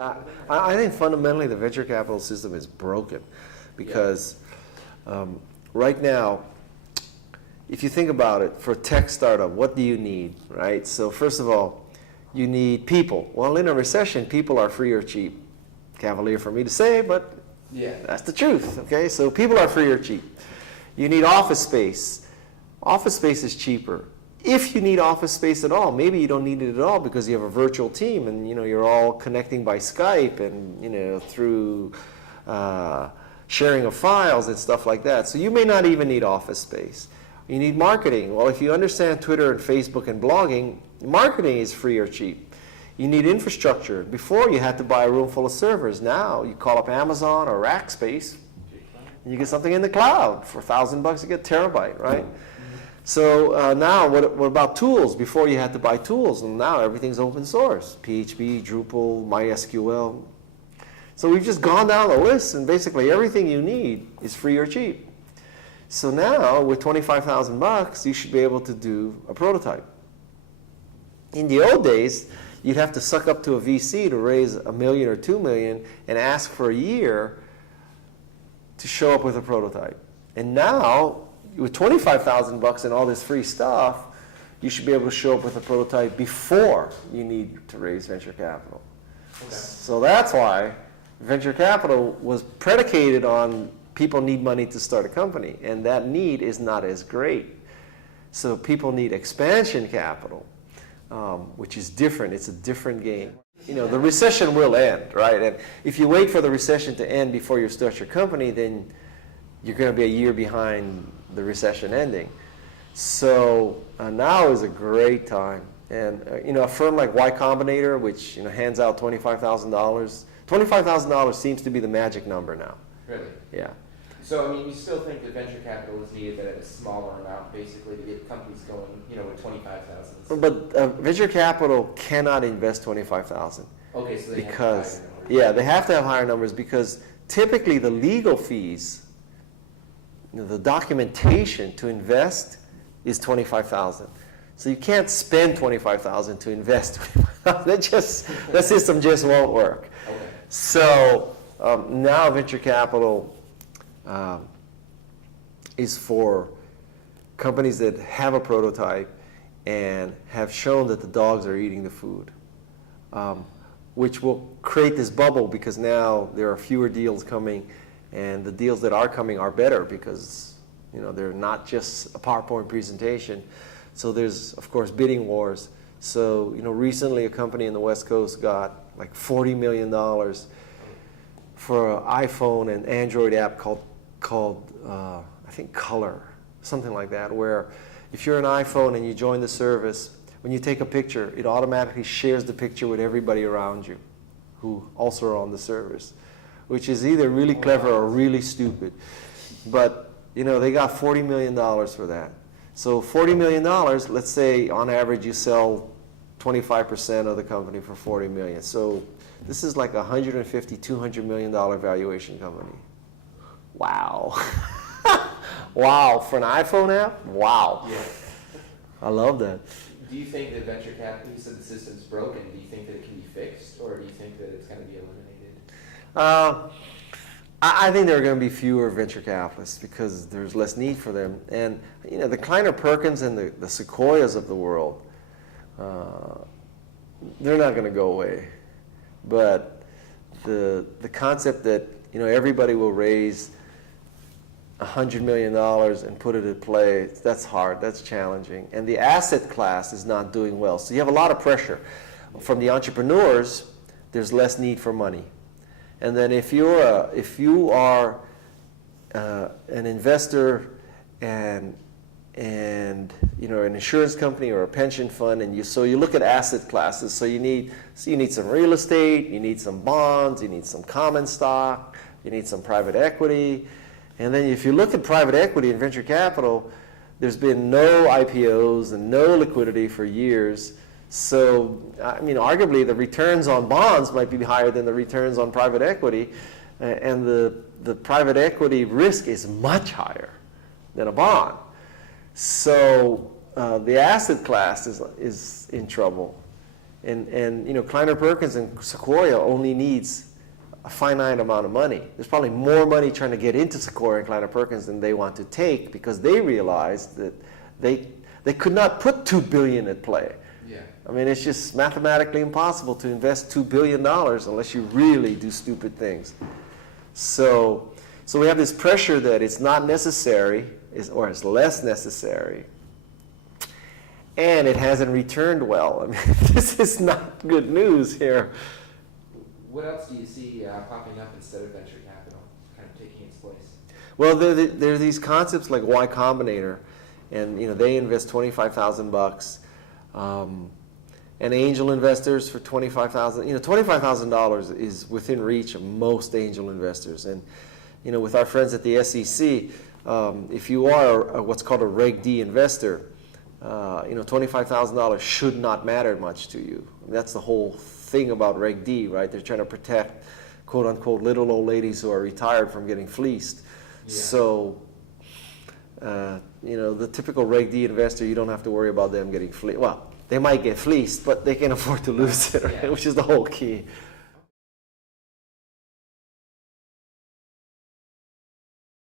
I think fundamentally the venture capital system is broken because right now, if you think about it, for a tech startup, what do you need, right? So first of all, you need people. Well, in a recession, people are free or cheap. Cavalier for me to say, but that's the truth, okay? So people are free or cheap. You need office space. Office space is cheaper. If you need office space at all, maybe you don't need it at all because you have a virtual team and you're all connecting by Skype and through sharing of files and stuff like that. So you may not even need office space. You need marketing. Well, if you understand Twitter and Facebook and blogging, marketing is free or cheap. You need infrastructure. Before you had to buy a room full of servers. Now you call up Amazon or Rackspace and you get something in the cloud. For $1,000 you get terabyte, right? So now what about tools? Before you had to buy tools, and now everything's open source. PHP, Drupal, MySQL. So we've just gone down the list, and basically everything you need is free or cheap. So now with $25,000, you should be able to do a prototype. In the old days, you'd have to suck up to a VC to raise $1 million or $2 million and ask for a year to show up with a prototype. And now, with $25,000 and all this free stuff, you should be able to show up with a prototype before you need to raise venture capital. Okay. So that's why venture capital was predicated on people need money to start a company, and that need is not as great. So people need expansion capital, which is different. It's a different game. The recession will end, right? And if you wait for the recession to end before you start your company, then you're going to be a year behind the recession ending. So now is a great time. And a firm like Y Combinator, which hands out $25,000, $25,000 seems to be the magic number now. Really? Yeah. So, you still think that venture capital is needed, but at a smaller amount, basically, to get companies going, with $25,000? But venture capital cannot invest $25,000. Okay, so they because, have higher numbers. Yeah, they have to have higher numbers because typically the legal fees, the documentation to invest is $25,000. So you can't spend $25,000 to invest $25,000. That system just won't work. Okay. So now venture capital is for companies that have a prototype and have shown that the dogs are eating the food, which will create this bubble because now there are fewer deals coming. And the deals that are coming are better because they're not just a PowerPoint presentation. So there's, of course, bidding wars. So recently a company in the West Coast got like $40 million for an iPhone and Android app called I think Color, something like that, where if you're an iPhone and you join the service, when you take a picture, it automatically shares the picture with everybody around you who also are on the service, which is either really clever or really stupid. But they got $40 million for that. So $40 million, let's say on average you sell 25% of the company for $40 million. So this is like $150, $200 million valuation company. Wow. Wow, for an iPhone app? Wow. Yeah. I love that. Do you think that venture capital, you said the system's broken, do you think that it can be fixed, or do you think that it's going to be eliminated? I think there are going to be fewer venture capitalists because there's less need for them. And the Kleiner Perkins and the Sequoias of the world, they're not going to go away. But the concept that everybody will raise $100 million and put it at play, that's hard, that's challenging. And the asset class is not doing well. So you have a lot of pressure. From the entrepreneurs, there's less need for money. And then if you are an investor and an insurance company or a pension fund, and you look at asset classes. So you need some real estate, you need some bonds, you need some common stock, you need some private equity. And then if you look at private equity and venture capital, there's been no IPOs and no liquidity for years. So, arguably the returns on bonds might be higher than the returns on private equity, and the private equity risk is much higher than a bond. So the asset class is in trouble. And you know, Kleiner Perkins and Sequoia only needs a finite amount of money. There's probably more money trying to get into Sequoia and Kleiner Perkins than they want to take, because they realized that they could not put $2 billion at play. Yeah. I mean, it's just mathematically impossible to invest $2 billion unless you really do stupid things. So we have this pressure that it's not necessary, or it's less necessary, and it hasn't returned well. I mean, this is not good news here. What else do you see popping up instead of venture capital, kind of taking its place? Well, there are these concepts like Y Combinator, and you know, they invest $25,000, and angel investors for $25,000. You know, $25,000 is within reach of most angel investors. And you know, with our friends at the SEC, if you are what's called a Reg D investor, you know, $25,000 should not matter much to you. That's the whole thing about Reg D, right? They're trying to protect, quote unquote, little old ladies who are retired from getting fleeced. Yeah. So, you know, the typical Reg D investor, you don't have to worry about them getting fleeced. Well, they might get fleeced, but they can afford to lose it, right? Yeah. Which is the whole key.